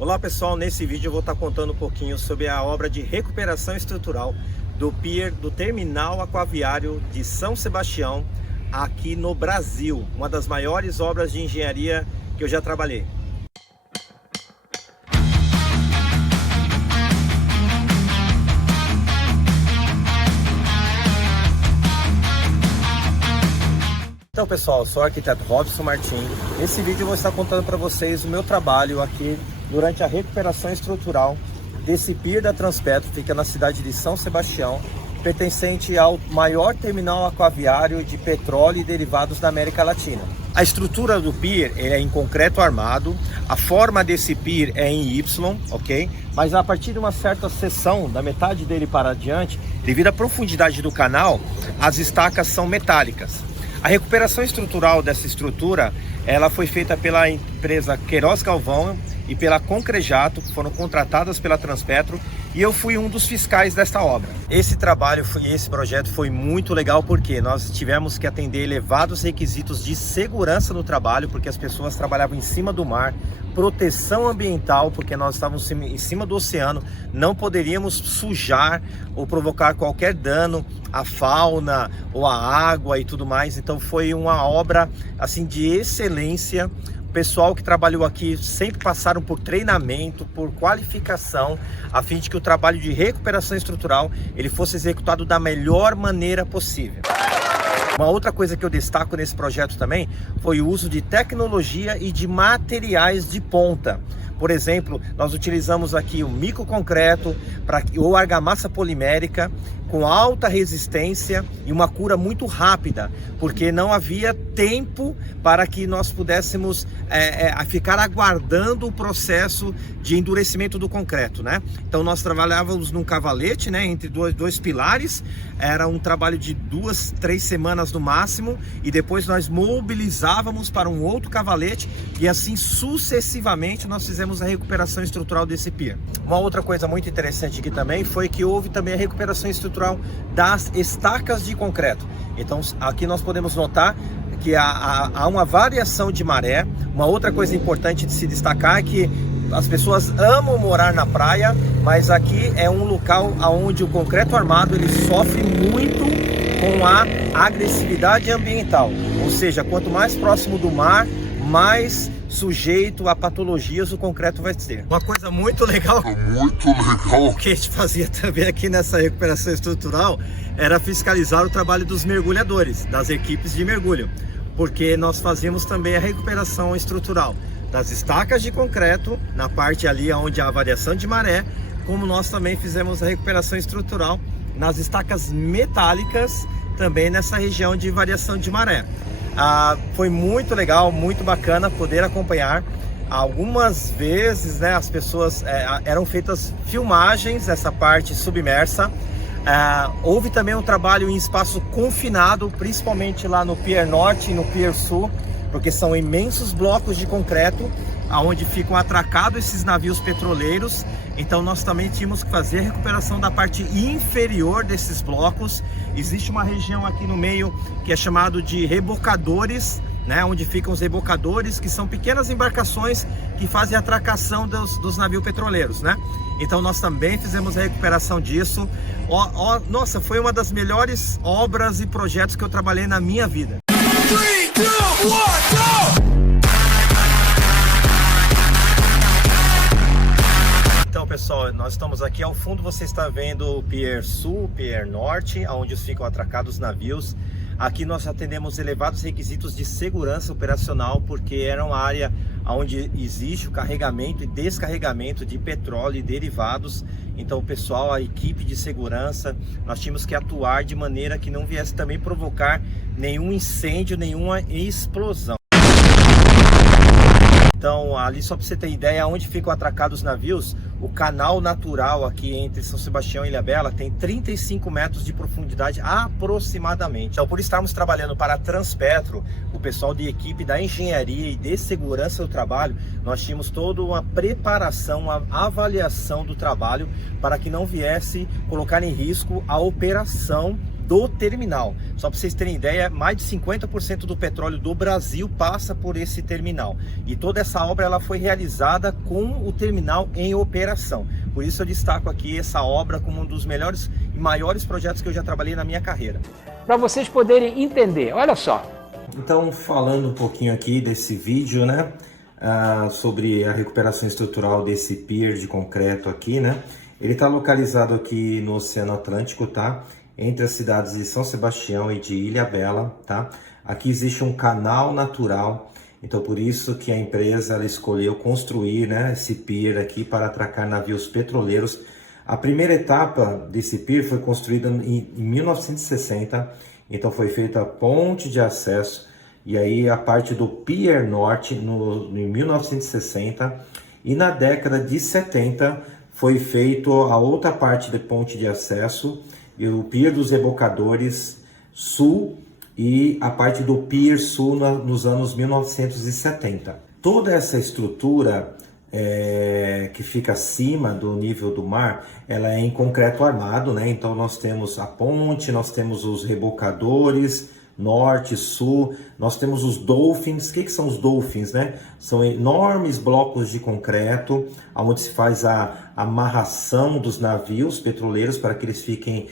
Olá pessoal, nesse vídeo eu vou estar contando um pouquinho sobre a obra de recuperação estrutural do pier do Terminal Aquaviário de São Sebastião, aqui no Brasil. Uma das maiores obras de engenharia que eu já trabalhei. Então pessoal, eu sou o arquiteto Robson Martins. Nesse vídeo eu vou estar contando para vocês o meu trabalho aqui durante a recuperação estrutural desse pier da Transpetro, fica na cidade de São Sebastião, pertencente ao maior terminal aquaviário de petróleo e derivados da América Latina. A estrutura do pier é em concreto armado, a forma desse pier é em Y, ok? Mas a partir de uma certa seção, da metade dele para adiante, devido à profundidade do canal, as estacas são metálicas. A recuperação estrutural dessa estrutura, ela foi feita pela empresa Queiroz Galvão e pela Concrejato, que foram contratadas pela Transpetro, e eu fui um dos fiscais desta obra. Esse projeto foi muito legal porque nós tivemos que atender elevados requisitos de segurança no trabalho, porque as pessoas trabalhavam em cima do mar, proteção ambiental, porque nós estávamos em cima do oceano, não poderíamos sujar ou provocar qualquer dano à fauna ou à água e tudo mais. Então foi uma obra assim de excelência. O pessoal que trabalhou aqui sempre passaram por treinamento, por qualificação, a fim de que o trabalho de recuperação estrutural ele fosse executado da melhor maneira possível. Uma outra coisa que eu destaco nesse projeto também foi o uso de tecnologia e de materiais de ponta. Por exemplo, nós utilizamos aqui o microconcreto ou argamassa polimérica com alta resistência e uma cura muito rápida, porque não havia tempo para que nós pudéssemos ficar aguardando o processo de endurecimento do concreto, né? Então nós trabalhávamos num cavalete, né, entre dois pilares, era um trabalho de 2-3 semanas no máximo, e depois nós mobilizávamos para um outro cavalete, e assim sucessivamente nós fizemos a recuperação estrutural desse pier. Uma outra coisa muito interessante aqui também foi que houve também a recuperação estrutural das estacas de concreto. Então aqui nós podemos notar que há uma variação de maré. Uma outra coisa importante de se destacar é que as pessoas amam morar na praia, mas aqui é um local onde o concreto armado ele sofre muito com a agressividade ambiental, ou seja, quanto mais próximo do mar, mais sujeito a patologias o concreto vai ser. Uma coisa muito legal que a gente fazia também aqui nessa recuperação estrutural era fiscalizar o trabalho dos mergulhadores, das equipes de mergulho, porque nós fazíamos também a recuperação estrutural das estacas de concreto, na parte ali onde há a variação de maré, como nós também fizemos a recuperação estrutural nas estacas metálicas, também nessa região de variação de maré. Foi muito legal, muito bacana poder acompanhar. Algumas vezes, né, as pessoas eram feitas filmagens dessa parte submersa. Houve também um trabalho em espaço confinado, principalmente lá no Pier Norte e no Pier Sul, porque são imensos blocos de concreto aonde ficam atracados esses navios petroleiros. Então nós também tínhamos que fazer a recuperação da parte inferior desses blocos. Existe uma região aqui no meio que é chamado de rebocadores, né, onde ficam os rebocadores, que são pequenas embarcações que fazem a atracação dos navios petroleiros, né? Então nós também fizemos a recuperação disso. Nossa, foi uma das melhores obras e projetos que eu trabalhei na minha vida. 3, 2, 1, go! Então pessoal, nós estamos aqui ao fundo, você está vendo o Pier Sul, o Pier Norte, onde ficam atracados os navios. Aqui nós atendemos elevados requisitos de segurança operacional, porque era uma área onde existe o carregamento e descarregamento de petróleo e derivados. Então o pessoal, a equipe de segurança, nós tínhamos que atuar de maneira que não viesse também provocar nenhum incêndio, nenhuma explosão. Então ali, só para você ter ideia onde ficam atracados os navios, o canal natural aqui entre São Sebastião e Ilhabela tem 35 metros de profundidade aproximadamente. Então, por estarmos trabalhando para a Transpetro, o pessoal de equipe da engenharia e de segurança do trabalho, nós tínhamos toda uma preparação, uma avaliação do trabalho para que não viesse colocar em risco a operação do terminal. Só para vocês terem ideia, mais de 50% do petróleo do Brasil passa por esse terminal. E toda essa obra ela foi realizada com o terminal em operação. Por isso eu destaco aqui essa obra como um dos melhores e maiores projetos que eu já trabalhei na minha carreira. Para vocês poderem entender, olha só. Então, falando um pouquinho aqui desse vídeo, né, sobre a recuperação estrutural desse pier de concreto aqui, né, ele está localizado aqui no Oceano Atlântico, tá, entre as cidades de São Sebastião e de Ilhabela, tá. Aqui existe um canal natural, então por isso que a empresa ela escolheu construir, né, esse pier aqui para atracar navios petroleiros. A primeira etapa desse pier foi construída em 1960, então foi feita a ponte de acesso, e aí a parte do Pier Norte em 1960, e na década de 70 foi feito a outra parte da ponte de acesso, e o Pier dos Rebocadores Sul e a parte do Pier Sul nos anos 1970. Toda essa estrutura que fica acima do nível do mar, ela é em concreto armado, né? Então nós temos a ponte, nós temos os rebocadores, norte, sul, nós temos os dolphins. O que são os dolphins, né? São enormes blocos de concreto, onde se faz a amarração dos navios petroleiros para que eles fiquem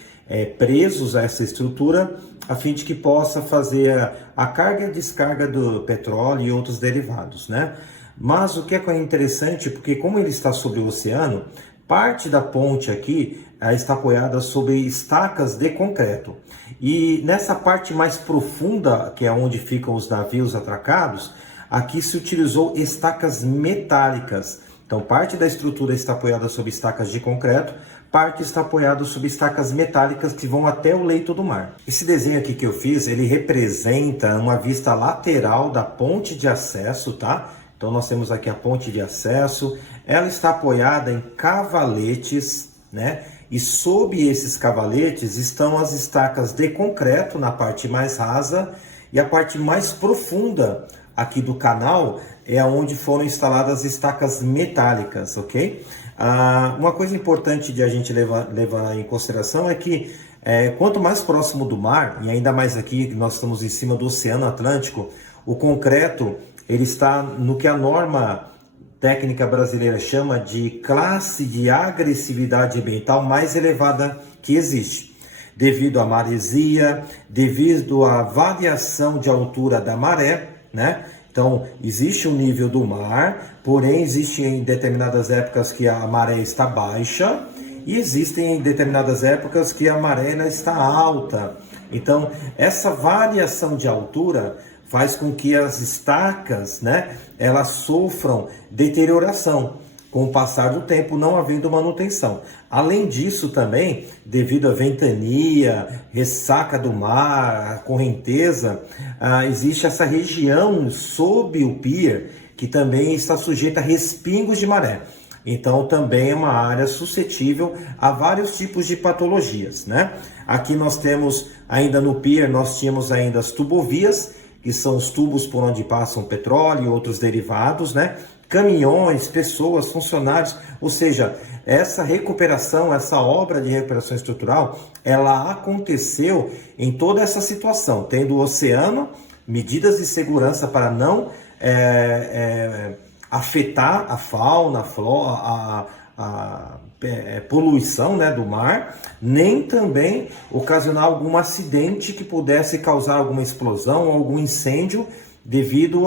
presos a essa estrutura, a fim de que possa fazer a carga e a descarga do petróleo e outros derivados, né? Mas o que é interessante, porque como ele está sobre o oceano, parte da ponte aqui está apoiada sobre estacas de concreto. E nessa parte mais profunda, que é onde ficam os navios atracados, aqui se utilizou estacas metálicas. Então parte da estrutura está apoiada sobre estacas de concreto, parte está apoiada sobre estacas metálicas que vão até o leito do mar. Esse desenho aqui que eu fiz, ele representa uma vista lateral da ponte de acesso, tá? Então nós temos aqui a ponte de acesso, ela está apoiada em cavaletes, né? E sob esses cavaletes estão as estacas de concreto na parte mais rasa, e a parte mais profunda aqui do canal é onde foram instaladas estacas metálicas, ok? Uma coisa importante de a gente levar em consideração é que quanto mais próximo do mar, e ainda mais aqui nós estamos em cima do Oceano Atlântico, o concreto ele está no que a norma técnica brasileira chama de classe de agressividade ambiental mais elevada que existe, devido à maresia, devido à variação de altura da maré, né? Então, existe um nível do mar, porém existem em determinadas épocas que a maré está baixa e existem em determinadas épocas que a maré está alta. Então, essa variação de altura faz com que as estacas, né, elas sofram deterioração com o passar do tempo, não havendo manutenção. Além disso também, devido à ventania, ressaca do mar, a correnteza, existe essa região sob o pier que também está sujeita a respingos de maré. Então também é uma área suscetível a vários tipos de patologias, né? Aqui nós temos ainda no pier, nós tínhamos ainda as tubovias, que são os tubos por onde passam petróleo e outros derivados, né? Caminhões, pessoas, funcionários, ou seja, essa recuperação, essa obra de recuperação estrutural, ela aconteceu em toda essa situação, tendo o oceano, medidas de segurança para não afetar a fauna, a flora, a poluição, né, do mar, nem também ocasionar algum acidente que pudesse causar alguma explosão ou algum incêndio devido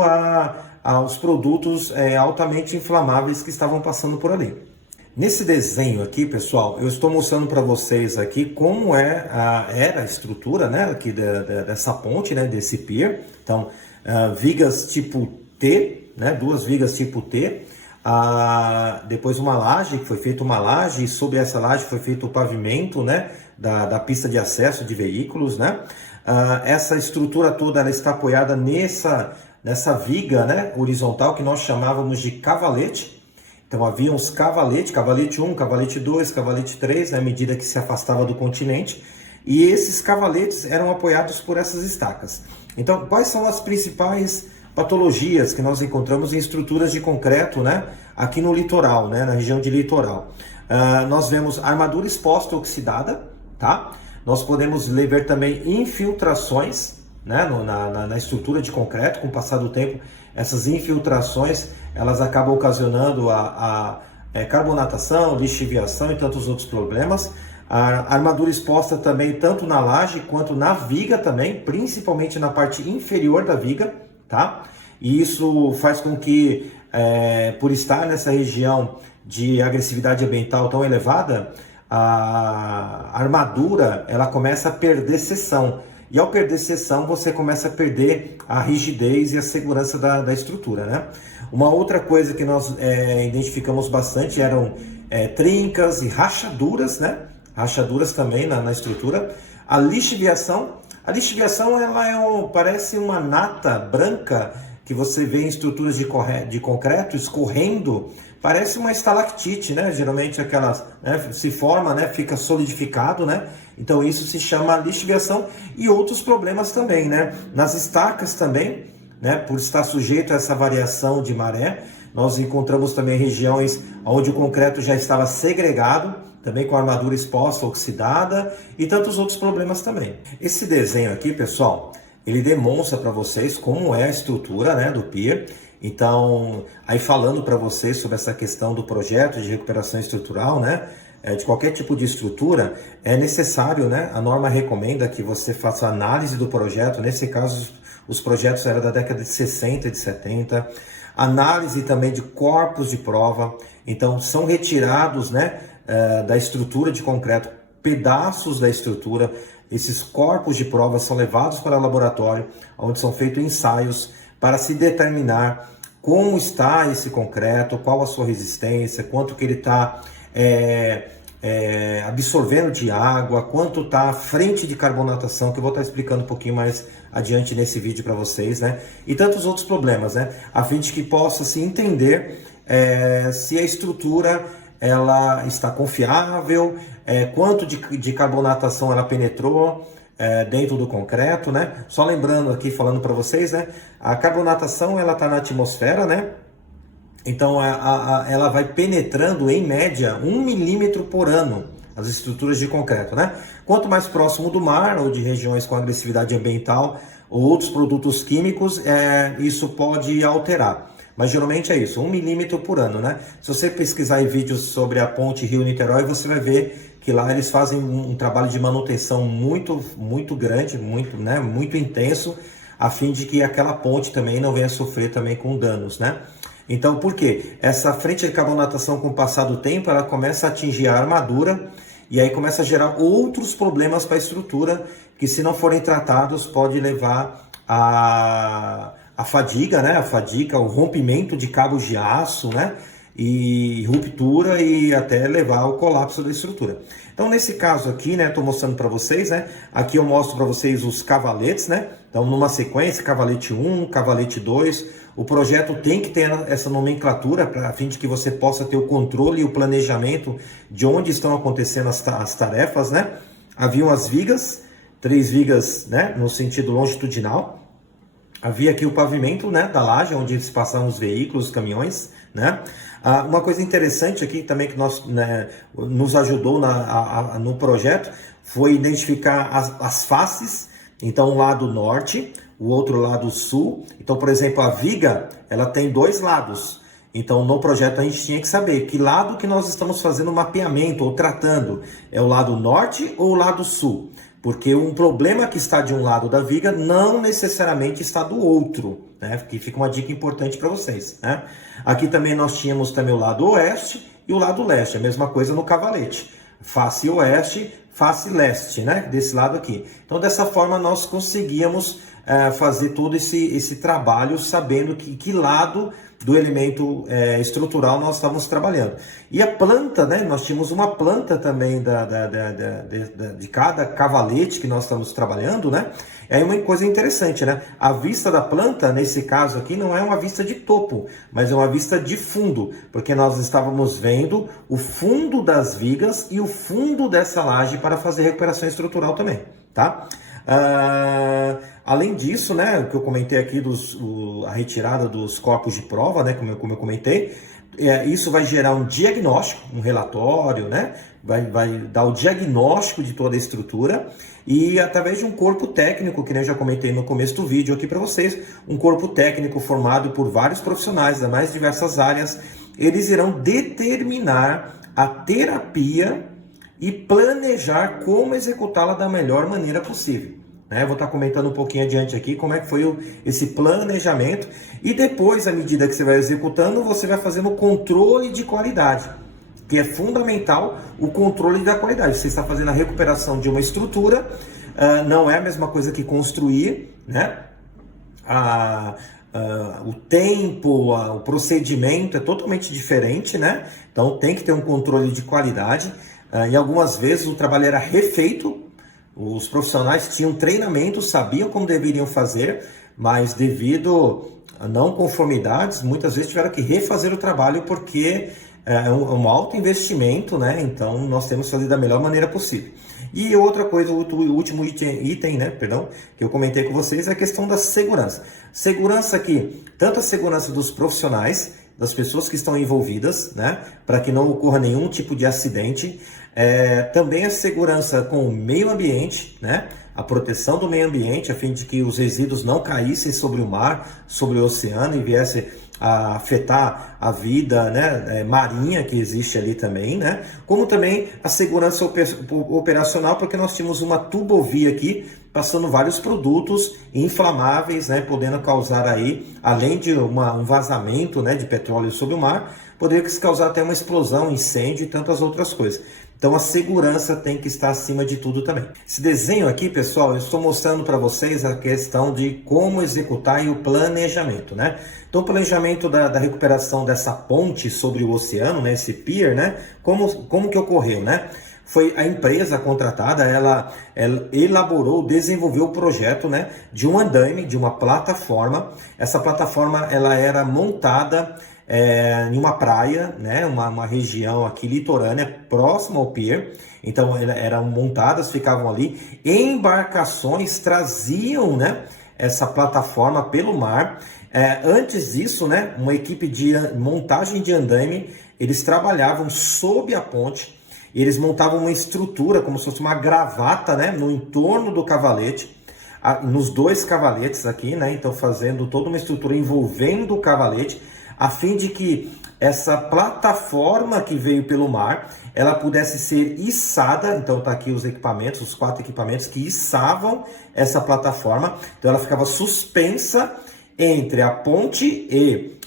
aos produtos altamente inflamáveis que estavam passando por ali. Nesse desenho aqui, pessoal, eu estou mostrando para vocês aqui como era a estrutura, né, aqui dessa ponte, né, desse pier. Então, vigas tipo T, né, 2 vigas tipo T, depois uma laje, que foi feita uma laje, e sobre essa laje foi feito o pavimento, né, da pista de acesso de veículos, né. Essa estrutura toda ela está apoiada nessa viga, né, horizontal, que nós chamávamos de cavalete. Então havia uns cavaletes, cavalete 1, cavalete 2, cavalete 3, à medida que se afastava do continente, e esses cavaletes eram apoiados por essas estacas. Então, quais são as principais patologias que nós encontramos em estruturas de concreto, né, aqui no litoral, né, na região de litoral? Nós vemos armadura exposta oxidada, tá? Nós podemos ver também infiltrações, né, na estrutura de concreto. Com o passar do tempo, essas infiltrações elas acabam ocasionando a carbonatação, lixiviação e tantos outros problemas. A armadura exposta também tanto na laje quanto na viga também, principalmente na parte inferior da viga, tá? E isso faz com que, por estar nessa região de agressividade ambiental tão elevada, a armadura ela começa a perder seção. E ao perder seção, você começa a perder a rigidez e a segurança da estrutura, né? Uma outra coisa que nós identificamos bastante eram trincas e rachaduras, né? Rachaduras também na estrutura. A lixiviação ela parece uma nata branca que você vê em estruturas de concreto escorrendo, parece uma estalactite, né? Geralmente aquelas, né, se forma, né, fica solidificado, né? Então isso se chama lixiviação. E outros problemas também, né? Nas estacas também, né, por estar sujeito a essa variação de maré, nós encontramos também regiões onde o concreto já estava segregado, também com a armadura exposta, oxidada e tantos outros problemas também. Esse desenho aqui, pessoal, ele demonstra para vocês como é a estrutura, né, do pier. Então, aí falando para vocês sobre essa questão do projeto de recuperação estrutural, né, de qualquer tipo de estrutura, é necessário, né, a norma recomenda que você faça análise do projeto. Nesse caso, os projetos eram da década de 60 e de 70, análise também de corpos de prova. Então, são retirados, né, da estrutura de concreto, pedaços da estrutura. Esses corpos de prova são levados para o laboratório, onde são feitos ensaios para se determinar como está esse concreto, qual a sua resistência, quanto que ele está absorvendo de água, quanto está à frente de carbonatação, que eu vou estar explicando um pouquinho mais adiante nesse vídeo para vocês, né? E tantos outros problemas, né? A fim de que possa se entender se a estrutura ela está confiável, quanto de carbonatação ela penetrou dentro do concreto, né? Só lembrando aqui, falando para vocês, né? A carbonatação ela está na atmosfera, né? Então ela vai penetrando em média 1 milímetro por ano as estruturas de concreto, né? Quanto mais próximo do mar ou de regiões com agressividade ambiental ou outros produtos químicos, isso pode alterar. Mas geralmente é isso, 1 milímetro por ano, né? Se você pesquisar em vídeos sobre a ponte Rio-Niterói, você vai ver que lá eles fazem um trabalho de manutenção muito grande, muito intenso, a fim de que aquela ponte também não venha sofrer também com danos, né? Então, por quê? Essa frente de carbonatação, com o passar do tempo, ela começa a atingir a armadura e aí começa a gerar outros problemas para a estrutura, que se não forem tratados, pode levar a fadiga, né? A fadiga, o rompimento de cabos de aço, né? E ruptura e até levar ao colapso da estrutura. Então, nesse caso aqui, né, estou mostrando para vocês, né? Aqui eu mostro para vocês os cavaletes, né? Então, numa sequência, cavalete 1, cavalete 2. O projeto tem que ter essa nomenclatura a fim de que você possa ter o controle e o planejamento de onde estão acontecendo as tarefas, né? Haviam as vigas, 3 vigas, né, no sentido longitudinal. Havia aqui o pavimento, né, da laje, onde eles passavam os veículos, os caminhões, né? Uma coisa interessante aqui também que nos ajudou no projeto foi identificar as faces. Então, um lado norte, o outro lado sul. Então, por exemplo, a viga, ela tem 2 lados. Então, no projeto a gente tinha que saber que lado que nós estamos fazendo o mapeamento ou tratando. É o lado norte ou o lado sul? Porque um problema que está de um lado da viga não necessariamente está do outro, né? Que fica uma dica importante para vocês, né? Aqui também nós tínhamos também o lado oeste e o lado leste, a mesma coisa no cavalete. Face oeste, face leste, né? Desse lado aqui. Então, dessa forma, nós conseguíamos fazer todo esse trabalho sabendo que lado do elemento estrutural nós estávamos trabalhando. E a planta, né? Nós tínhamos uma planta também de cada cavalete que nós estamos trabalhando, né? É uma coisa interessante, né? A vista da planta, nesse caso aqui, não é uma vista de topo, mas é uma vista de fundo, porque nós estávamos vendo o fundo das vigas e o fundo dessa laje para fazer recuperação estrutural também, tá? Além disso, né, o que eu comentei aqui, a retirada dos corpos de prova, né, como eu comentei, isso vai gerar um diagnóstico, um relatório, né? Vai dar o diagnóstico de toda a estrutura e através de um corpo técnico, que eu já comentei no começo do vídeo aqui para vocês, um corpo técnico formado por vários profissionais das mais diversas áreas, eles irão determinar a terapia e planejar como executá-la da melhor maneira possível. Vou estar comentando um pouquinho adiante aqui como é que foi esse planejamento e depois, à medida que você vai executando, você vai fazendo o controle de qualidade, que é fundamental o controle da qualidade. Você está fazendo a recuperação de uma estrutura, não é a mesma coisa que construir, né? O tempo, o procedimento é totalmente diferente, né? Então tem que ter um controle de qualidade. E algumas vezes o trabalho era refeito, os profissionais tinham treinamento, sabiam como deveriam fazer, mas devido a não conformidades, muitas vezes tiveram que refazer o trabalho porque é um alto investimento, né? Então nós temos que fazer da melhor maneira possível. E outra coisa, o último item, né, que eu comentei com vocês é a questão da segurança. Segurança aqui, tanto a segurança dos profissionais, das pessoas que estão envolvidas, né, para que não ocorra nenhum tipo de acidente, também a segurança com o meio ambiente, né, a proteção do meio ambiente, a fim de que os resíduos não caíssem sobre o mar, sobre o oceano e viessem a afetar a vida, né, marinha que existe ali também, né? Como também a segurança operacional, porque nós tínhamos uma tubovia aqui passando vários produtos inflamáveis, né, podendo causar aí, além de um vazamento, né, de petróleo sobre o mar, poderia causar até uma explosão, incêndio e tantas outras coisas. Então a segurança tem que estar acima de tudo também. Esse desenho aqui, pessoal, eu estou mostrando para vocês a questão de como executar e o planejamento, né? Então o planejamento da recuperação dessa ponte sobre o oceano, né, esse pier, né? Como que ocorreu, né? Foi a empresa contratada, ela elaborou, desenvolveu o projeto, né, de um andaime, de uma plataforma. Essa plataforma ela era montada em uma praia, né, uma região aqui litorânea, próxima ao pier. Então eram montadas, ficavam ali. Embarcações traziam, né, essa plataforma pelo mar. Antes disso, né, uma equipe de montagem de andaime, eles trabalhavam sob a ponte. Eles montavam uma estrutura, como se fosse uma gravata, né, no entorno do cavalete, nos dois cavaletes aqui, né, então fazendo toda uma estrutura envolvendo o cavalete, a fim de que essa plataforma que veio pelo mar, ela pudesse ser içada. Então tá aqui os equipamentos, os 4 equipamentos que içavam essa plataforma, então ela ficava suspensa entre a ponte e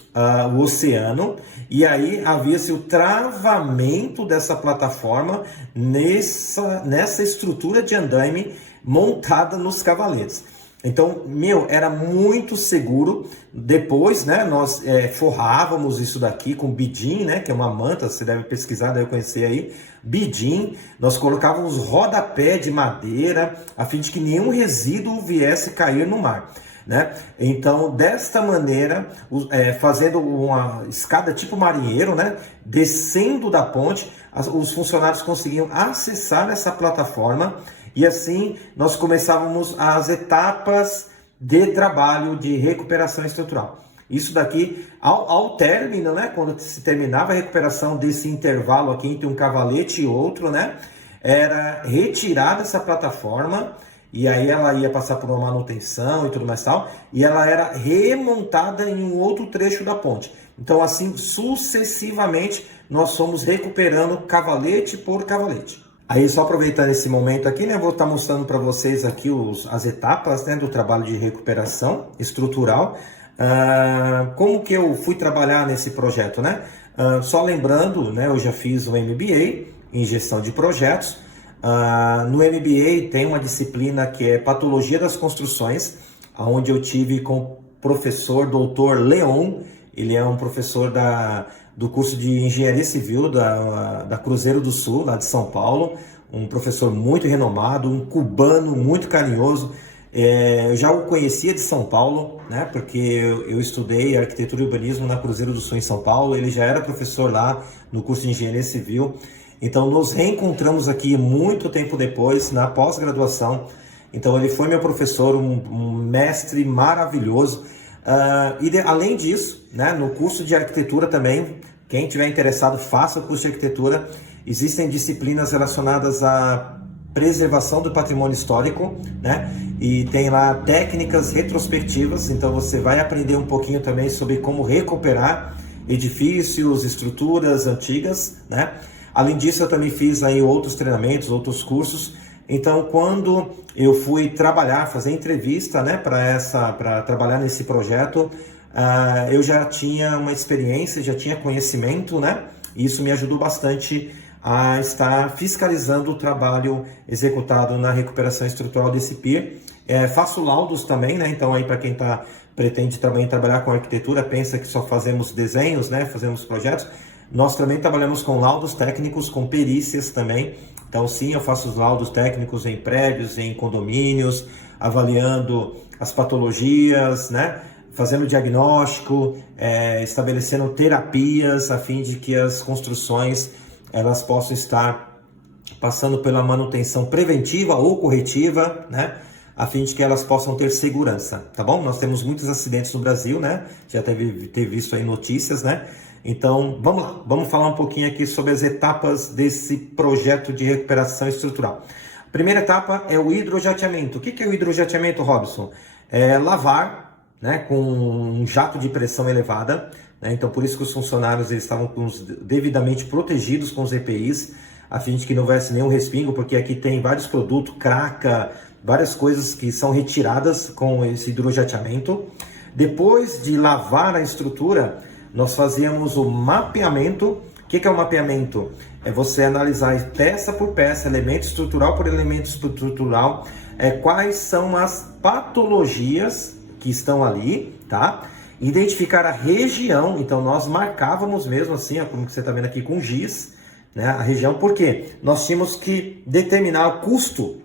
o oceano, e aí havia-se o travamento dessa plataforma nessa estrutura de andaime montada nos cavaletes. Então, era muito seguro. Depois, né, nós forrávamos isso daqui com bidim, né, que é uma manta, você deve pesquisar, deve conhecer aí, bidim. Nós colocávamos rodapé de madeira, a fim de que nenhum resíduo viesse cair no mar, né? Então, desta maneira, fazendo uma escada tipo marinheiro, né, descendo da ponte, os funcionários conseguiam acessar essa plataforma e assim nós começávamos as etapas de trabalho de recuperação estrutural. Isso daqui, ao término, né, quando se terminava a recuperação desse intervalo aqui entre um cavalete e outro, né, era retirada essa plataforma. E aí ela ia passar por uma manutenção e tudo mais tal, e ela era remontada em um outro trecho da ponte. Então assim, sucessivamente, nós fomos recuperando cavalete por cavalete. Aí só aproveitando esse momento aqui, né, vou estar mostrando para vocês aqui as etapas, né, do trabalho de recuperação estrutural. Como que eu fui trabalhar nesse projeto, né? Só lembrando, né, eu já fiz um MBA em gestão de projetos. No MBA tem uma disciplina que é Patologia das Construções, onde eu tive com o professor Dr. Leon. Ele é um professor do curso de Engenharia Civil da Cruzeiro do Sul, lá de São Paulo. Um professor muito renomado, um cubano muito carinhoso. Eu já o conhecia de São Paulo, né, porque eu estudei Arquitetura e Urbanismo na Cruzeiro do Sul em São Paulo. Ele já era professor lá no curso de Engenharia Civil. Então, nos reencontramos aqui muito tempo depois, na pós-graduação. Então, ele foi meu professor, um mestre maravilhoso. Além disso, né, no curso de arquitetura também, Quem tiver interessado, faça o curso de arquitetura. Existem disciplinas relacionadas à preservação do patrimônio histórico, né? E tem lá técnicas retrospectivas, então você vai aprender um pouquinho também sobre como recuperar edifícios, estruturas antigas, né? Além disso, eu também fiz aí outros treinamentos, outros cursos. Então, quando eu fui trabalhar, fazer entrevista, né, para trabalhar nesse projeto, eu já tinha uma experiência, já tinha conhecimento, né? E isso me ajudou bastante a estar fiscalizando o trabalho executado na recuperação estrutural desse pier. Faço laudos também, né? Então aí para quem pretende também trabalhar com arquitetura, pensa que só fazemos desenhos, né? Fazemos projetos. Nós também trabalhamos com laudos técnicos, com perícias também. Então sim, eu faço os laudos técnicos em prédios, em condomínios, avaliando as patologias, né? Fazendo diagnóstico, estabelecendo terapias a fim de que as construções elas possam estar passando pela manutenção preventiva ou corretiva, né? A fim de que elas possam ter segurança, tá bom? Nós temos muitos acidentes no Brasil, né? Já teve visto aí notícias, né? Então, vamos lá, vamos falar um pouquinho aqui sobre as etapas desse projeto de recuperação estrutural. A primeira etapa é o hidrojateamento. O que é o hidrojateamento, Robson? É lavar, né, com um jato de pressão elevada, né? Então, por isso que os funcionários eles estavam devidamente protegidos com os EPIs, a fim de que não houvesse nenhum respingo, porque aqui tem vários produtos, craca, várias coisas que são retiradas com esse hidrojateamento. Depois de lavar a estrutura, nós fazíamos o mapeamento. O que é o mapeamento? É você analisar peça por peça, elemento estrutural por elemento estrutural, quais são as patologias que estão ali, tá? Identificar a região, então nós marcávamos mesmo assim, ó, como você está vendo aqui com giz, né, a região, porque nós tínhamos que determinar o custo,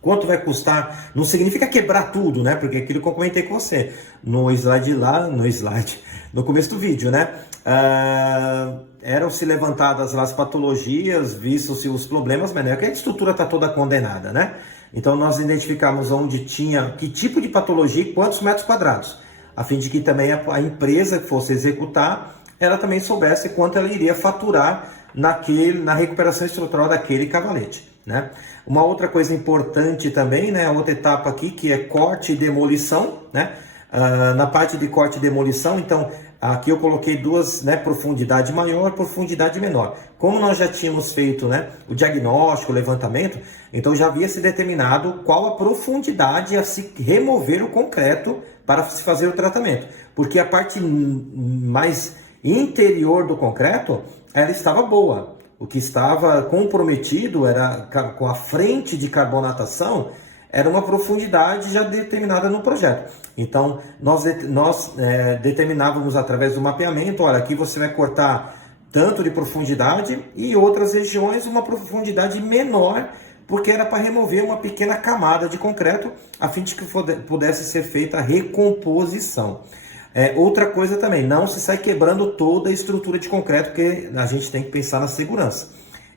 quanto vai custar, não significa quebrar tudo, né, porque aquilo que eu comentei com você, no slide, no começo do vídeo, né, eram-se levantadas lá as patologias, vistos-se os problemas, mas não é que a estrutura está toda condenada, né, então nós identificamos onde tinha, que tipo de patologia e quantos metros quadrados, a fim de que também a empresa que fosse executar, ela também soubesse quanto ela iria faturar na recuperação estrutural daquele cavalete, né? Uma outra coisa importante também, né, outra etapa aqui, que é corte e demolição, né? Na parte de corte e demolição, então, aqui eu coloquei duas, né, profundidade maior, profundidade menor. Como nós já tínhamos feito, né, o diagnóstico, o levantamento, então já havia se determinado qual a profundidade a se remover o concreto para se fazer o tratamento. Porque a parte mais interior do concreto, ela estava boa. O que estava comprometido era com a frente de carbonatação, era uma profundidade já determinada no projeto. Então, nós determinávamos através do mapeamento, olha, aqui você vai cortar tanto de profundidade e outras regiões uma profundidade menor, porque era para remover uma pequena camada de concreto, a fim de que pudesse ser feita a recomposição. Outra coisa também, não se sai quebrando toda a estrutura de concreto, porque a gente tem que pensar na segurança.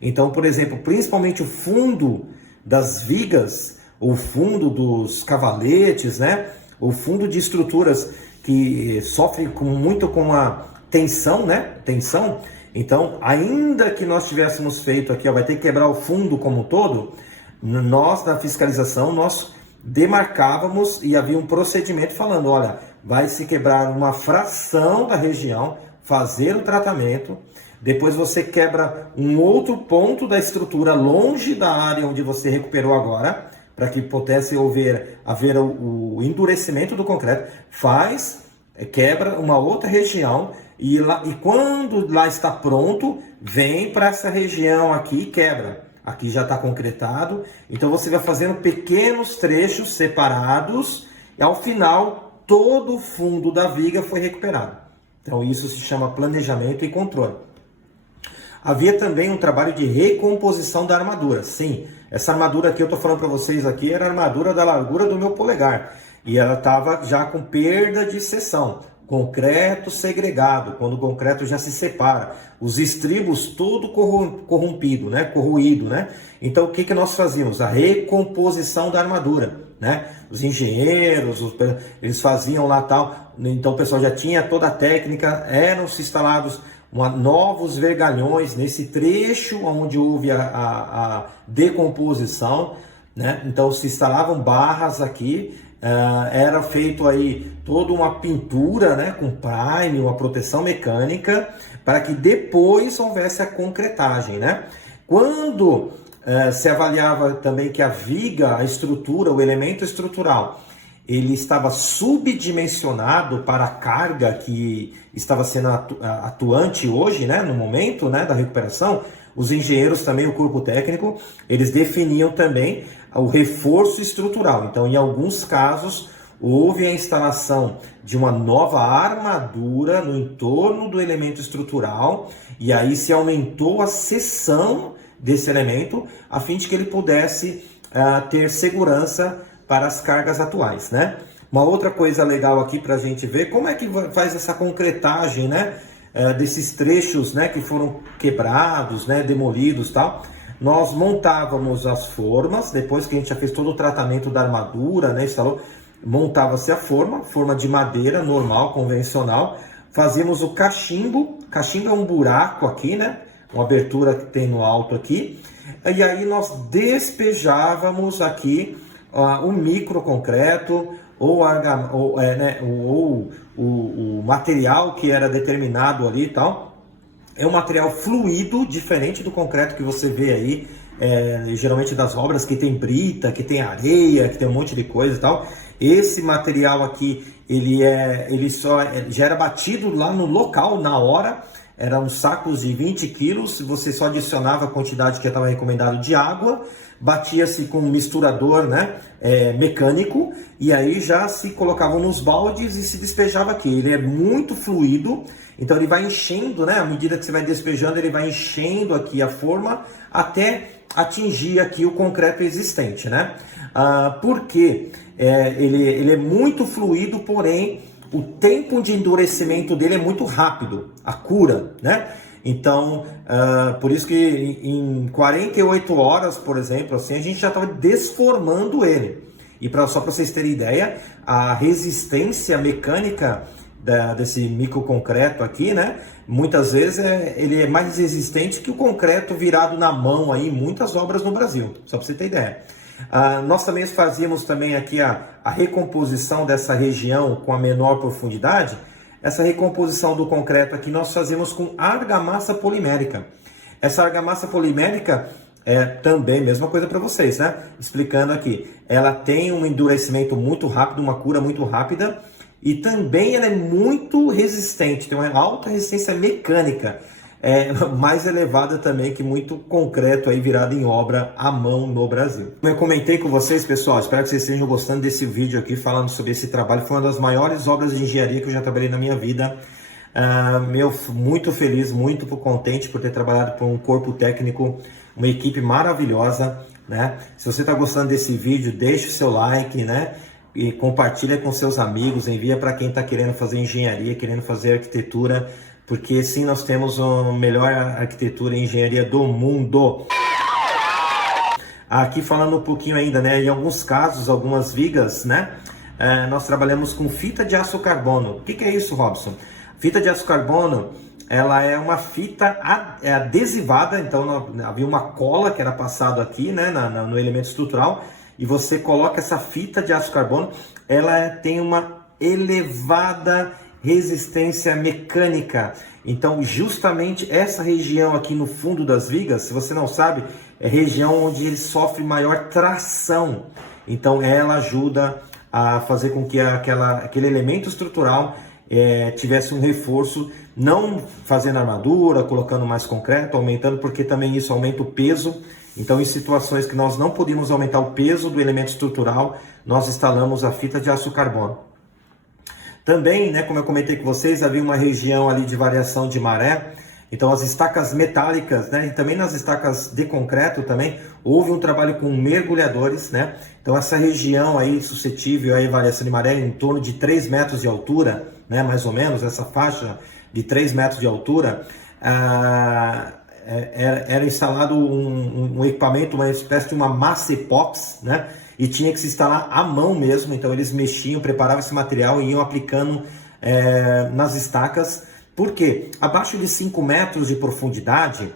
Então, por exemplo, principalmente o fundo das vigas, o fundo dos cavaletes, né? O fundo de estruturas que sofrem muito com a tensão, né? Então, ainda que nós tivéssemos feito aqui, vai ter que quebrar o fundo como um todo, nós, na fiscalização, nós demarcávamos e havia um procedimento falando, olha, vai se quebrar uma fração da região, fazer o tratamento, depois você quebra um outro ponto da estrutura longe da área onde você recuperou agora, para que pudesse haver o endurecimento do concreto, quebra uma outra região e quando lá está pronto, vem para essa região aqui e quebra. Aqui já está concretado, então você vai fazendo pequenos trechos separados e ao final todo o fundo da viga foi recuperado. Então isso se chama planejamento e controle. Havia também um trabalho de recomposição da armadura. Sim, essa armadura que eu estou falando para vocês aqui era a armadura da largura do meu polegar. E ela estava já com perda de seção. Concreto segregado, quando o concreto já se separa. Os estribos todo corrompido, né? Corroído, né? Então o que nós fazíamos? A recomposição da armadura, né? Os engenheiros, eles faziam lá tal. Então o pessoal já tinha toda a técnica, eram-se instalados novos vergalhões nesse trecho onde houve a decomposição, né? Então se instalavam barras aqui, era feito aí toda uma pintura, né, com prime, uma proteção mecânica, para que depois houvesse a concretagem, né? Quando se avaliava também que a viga, a estrutura, o elemento estrutural, ele estava subdimensionado para a carga que estava sendo atuante hoje, né, no momento, né, da recuperação, os engenheiros também, o corpo técnico, eles definiam também o reforço estrutural. Então, em alguns casos, houve a instalação de uma nova armadura no entorno do elemento estrutural, e aí se aumentou a seção desse elemento, a fim de que ele pudesse ter segurança para as cargas atuais, né? Uma outra coisa legal aqui para a gente ver como é que faz essa concretagem, né, desses trechos, né, que foram quebrados, né, demolidos, tal. Nós montávamos as formas, depois que a gente já fez todo o tratamento da armadura, né, instalou, montava-se a forma de madeira normal, convencional, fazíamos o cachimbo. Cachimbo é um buraco aqui, né, uma abertura que tem no alto aqui, e aí nós despejávamos aqui o microconcreto ou o material que era determinado ali e tal. É um material fluido, diferente do concreto que você vê aí, geralmente das obras que tem brita, que tem areia, que tem um monte de coisa e tal. Esse material aqui, ele já era batido lá no local, na hora. Eram sacos de 20 quilos, você só adicionava a quantidade que estava recomendado de água, batia-se com um misturador, né, mecânico, e aí já se colocavam nos baldes e se despejava aqui. Ele é muito fluido, então ele vai enchendo, né, à medida que você vai despejando, ele vai enchendo aqui a forma até atingir aqui o concreto existente, né? Porque ele é muito fluido, porém o tempo de endurecimento dele é muito rápido, a cura, né? Então, por isso que em 48 horas, por exemplo, assim, a gente já estava desformando ele. E só para vocês terem ideia, a resistência mecânica desse microconcreto aqui, né? Muitas vezes ele é mais resistente que o concreto virado na mão aí em muitas obras no Brasil, só para você ter ideia. Nós também fazíamos também aqui a recomposição dessa região com a menor profundidade. Essa recomposição do concreto aqui nós fazemos com argamassa polimérica. Essa argamassa polimérica é também a mesma coisa para vocês, né? Explicando aqui, ela tem um endurecimento muito rápido, uma cura muito rápida, e também ela é muito resistente, tem uma alta resistência mecânica, mais elevada também que muito concreto aí virado em obra à mão no Brasil. Como eu comentei com vocês, pessoal, espero que vocês estejam gostando desse vídeo aqui falando sobre esse trabalho. Foi uma das maiores obras de engenharia que eu já trabalhei na minha vida. Muito feliz, muito contente por ter trabalhado com um corpo técnico, uma equipe maravilhosa, né? Se você está gostando desse vídeo, deixe o seu like, né? E compartilha com seus amigos, envia para quem está querendo fazer engenharia, querendo fazer arquitetura, porque sim, nós temos a melhor arquitetura e engenharia do mundo. Aqui falando um pouquinho ainda, né? Em alguns casos, algumas vigas, né? Nós trabalhamos com fita de aço carbono. O que é isso, Robson? Fita de aço carbono, ela é uma fita adesivada, então havia uma cola que era passado aqui, né? No elemento estrutural, e você coloca essa fita de aço carbono, ela tem uma elevada resistência mecânica. Então, justamente essa região aqui no fundo das vigas, se você não sabe, é região onde ele sofre maior tração. Então, ela ajuda a fazer com que aquele elemento estrutural tivesse um reforço, não fazendo armadura, colocando mais concreto, aumentando, porque também isso aumenta o peso. Então, em situações que nós não podíamos aumentar o peso do elemento estrutural, nós instalamos a fita de aço carbono. Também, né, como eu comentei com vocês, havia uma região ali de variação de maré. Então, as estacas metálicas, né, e também nas estacas de concreto também, houve um trabalho com mergulhadores, né? Então, essa região aí suscetível à variação de maré em torno de 3 metros de altura, né, mais ou menos, essa faixa de 3 metros de altura, era instalado um equipamento, uma espécie de uma massa epox, né? E tinha que se instalar à mão mesmo. Então eles mexiam, preparavam esse material e iam aplicando nas estacas. Por quê? Abaixo de 5 metros de profundidade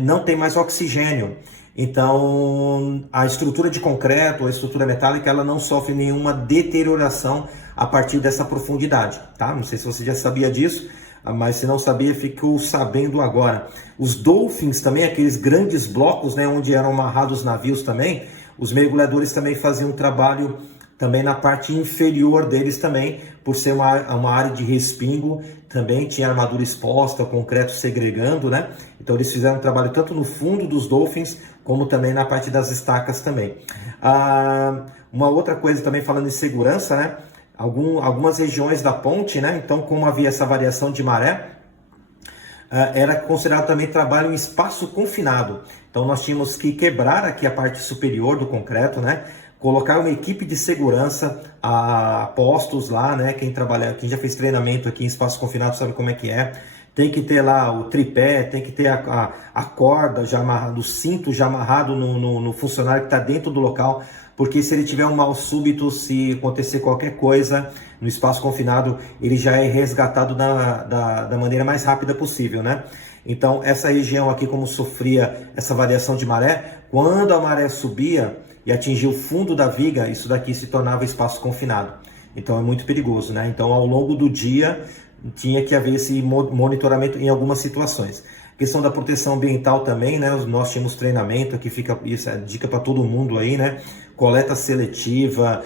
não tem mais oxigênio. Então, a estrutura de concreto, a estrutura metálica, ela não sofre nenhuma deterioração a partir dessa profundidade, tá? Não sei se você já sabia disso, mas se não sabia, ficou sabendo agora. Os dolphins também, aqueles grandes blocos, né, onde eram amarrados navios também, os mergulhadores também faziam um trabalho também na parte inferior deles também, por ser uma área de respingo, também tinha armadura exposta, concreto segregando, né? Então eles fizeram um trabalho tanto no fundo dos dolphins, como também na parte das estacas também. Uma outra coisa também falando em segurança, né? Algumas regiões da ponte, né? Então como havia essa variação de maré, era considerado também trabalho em espaço confinado. Então nós tínhamos que quebrar aqui a parte superior do concreto, né? Colocar uma equipe de segurança a postos lá, né? Quem já fez treinamento aqui em espaço confinado sabe como é que é. Tem que ter lá o tripé, tem que ter a corda já amarrada, o cinto já amarrado no funcionário que está dentro do local, porque se ele tiver um mal súbito, se acontecer qualquer coisa no espaço confinado, ele já é resgatado da maneira mais rápida possível, né? Então, essa região aqui, como sofria essa variação de maré, quando a maré subia e atingia o fundo da viga, isso daqui se tornava espaço confinado. Então, é muito perigoso, né? Então, ao longo do dia, tinha que haver esse monitoramento em algumas situações. A questão da proteção ambiental também, né? Nós tínhamos treinamento, aqui fica isso é dica para todo mundo aí, né? Coleta seletiva,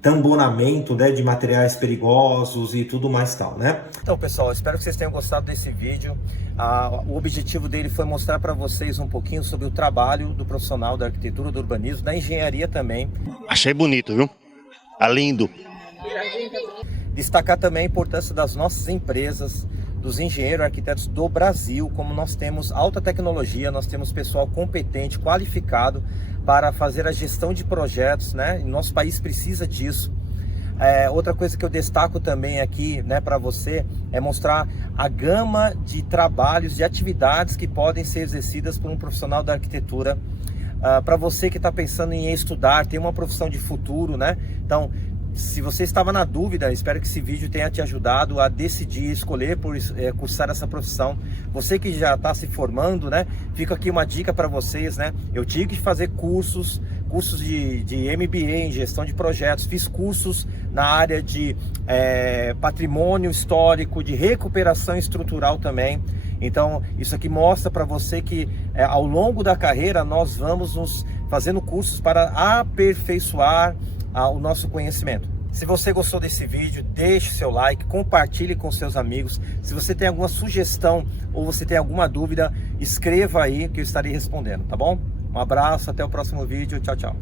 tambonamento, né, de materiais perigosos e tudo mais tal, né? Então, pessoal, espero que vocês tenham gostado desse vídeo. O objetivo dele foi mostrar para vocês um pouquinho sobre o trabalho do profissional da arquitetura, do urbanismo, da engenharia também. Achei bonito, viu? Tá lindo. Destacar também a importância das nossas empresas, dos engenheiros arquitetos do Brasil, como nós temos alta tecnologia, nós temos pessoal competente, qualificado para fazer a gestão de projetos, né? E nosso país precisa disso. Outra coisa que eu destaco também aqui, né, para você, é mostrar a gama de trabalhos, de atividades que podem ser exercidas por um profissional da arquitetura. Para você que está pensando em estudar, tem uma profissão de futuro, né? Então, se você estava na dúvida, espero que esse vídeo tenha te ajudado a decidir, escolher por cursar essa profissão. Você que já está se formando, né? Fica aqui uma dica para vocês, né? Eu tive que fazer cursos de MBA em gestão de projetos, fiz cursos na área de patrimônio histórico, de recuperação estrutural também. Então, isso aqui mostra para você que ao longo da carreira nós vamos nos fazendo cursos para aperfeiçoar o nosso conhecimento. Se você gostou desse vídeo, deixe seu like, compartilhe com seus amigos. Se você tem alguma sugestão ou você tem alguma dúvida, escreva aí que eu estarei respondendo, tá bom? Um abraço, até o próximo vídeo, tchau, tchau.